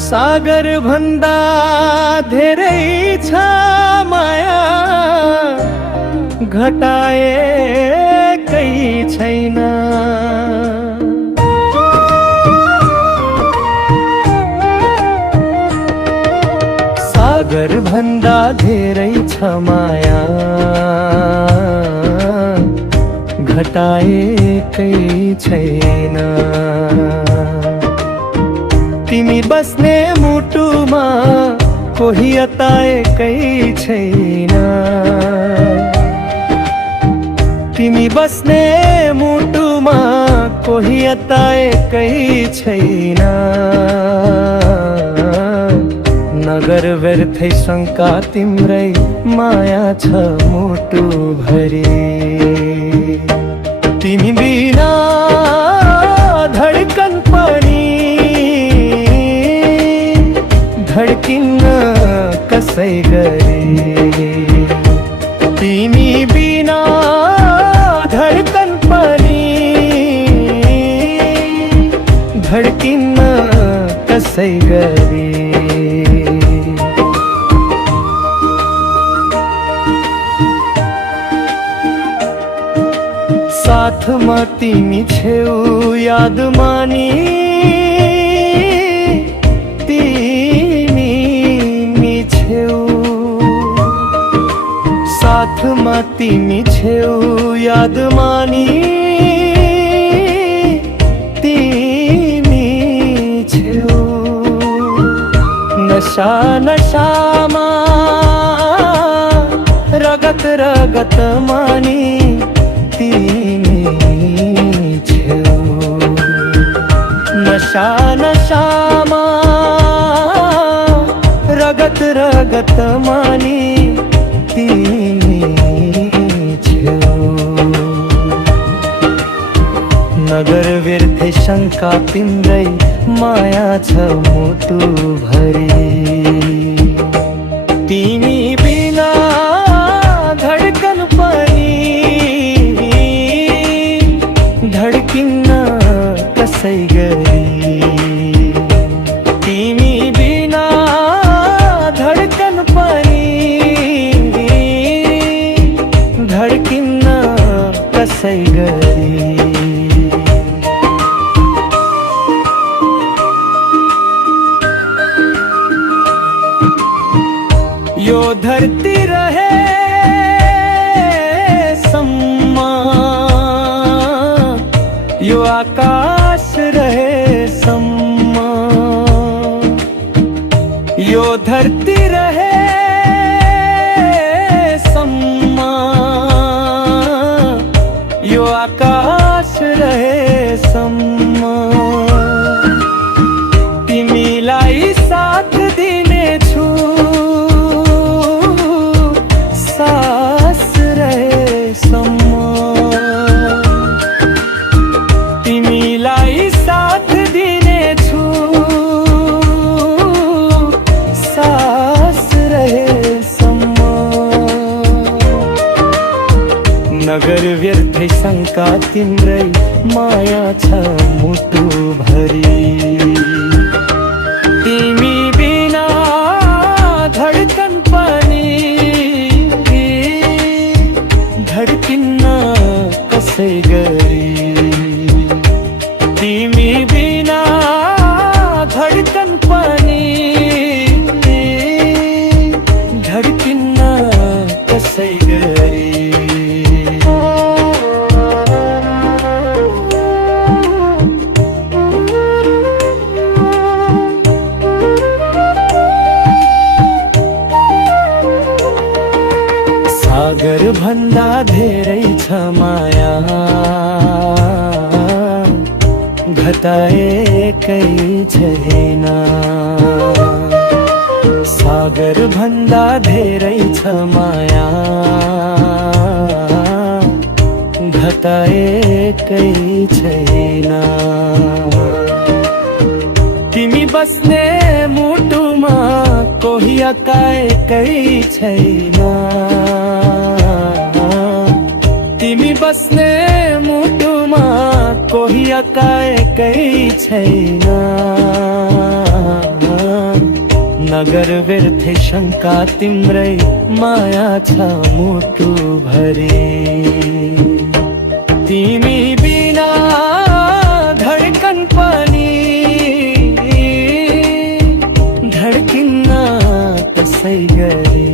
सागर भन्दा धेरै छ माया, घटाएकै छैन। सागर भन्दा धेरै छ माया, घटाएकै छैन। तिमी बस्ने मुटुमा कोही अताएकै छैन। तिमी बस्ने मुटुमा कोही अताएकै छैन। नगर व्यर्थै शङ्का तिम्रै माया छ मुटु भरि। तिमी बिना धडकन पनि धड्किन्न कसै गरी। तिमी बिना धडकन पनि धड्किन्न कसै गरी। साथमा तिमी छेउ यादमा नि तिमी छेउ। साथमा तिमी छेउ यादमा नि तिमी छेउ। नशा नशामा रगत रगतमा नि तिमी छेउ। नशा नशामा रगत रगतमा नि तिमी छेउ। नगर व्यर्थै शङ्का तिम्रै माया छ मुटु भरि। तिमी बिना धडकन पनि धड्किन्न कसै गरी। तिमी बिना धडकन पनि धड्किन्न कसै गरी। यो धरती रहे सम्मा, यो आकाश रहे सम्मा। यो धरती रहे सम्मा, यो आकाश रहे सम्मा। तिमीलाई साथ दिने छु, सास रहे सम्मा। तिमीलाई साथ दिने छु, सास रहे सम्मा। नगर व्यर्थै शङ्का तिम्रै माया छ मुटु भरि। तिमी बिना धडकन पनि धड्किन्न कसै गरी। तिमी बिना धडकन पनि धड्किन्न कसै गरी। सागर भन्दा धेरै छ माया, घटाएकै छैन। सागर भन्दा धेरै छ माया, घटाएकै छैन। तिमी बस्ने मुटुमा कोही अताएकै छैन। बस्ने मुटुमा कोही अकाए कही छैन नगर व्यर्थे शङ्का तिम्रै माया छ मुटु भरि तिमी बिना धड्कन पनि धड्किन्न त्यसै गरी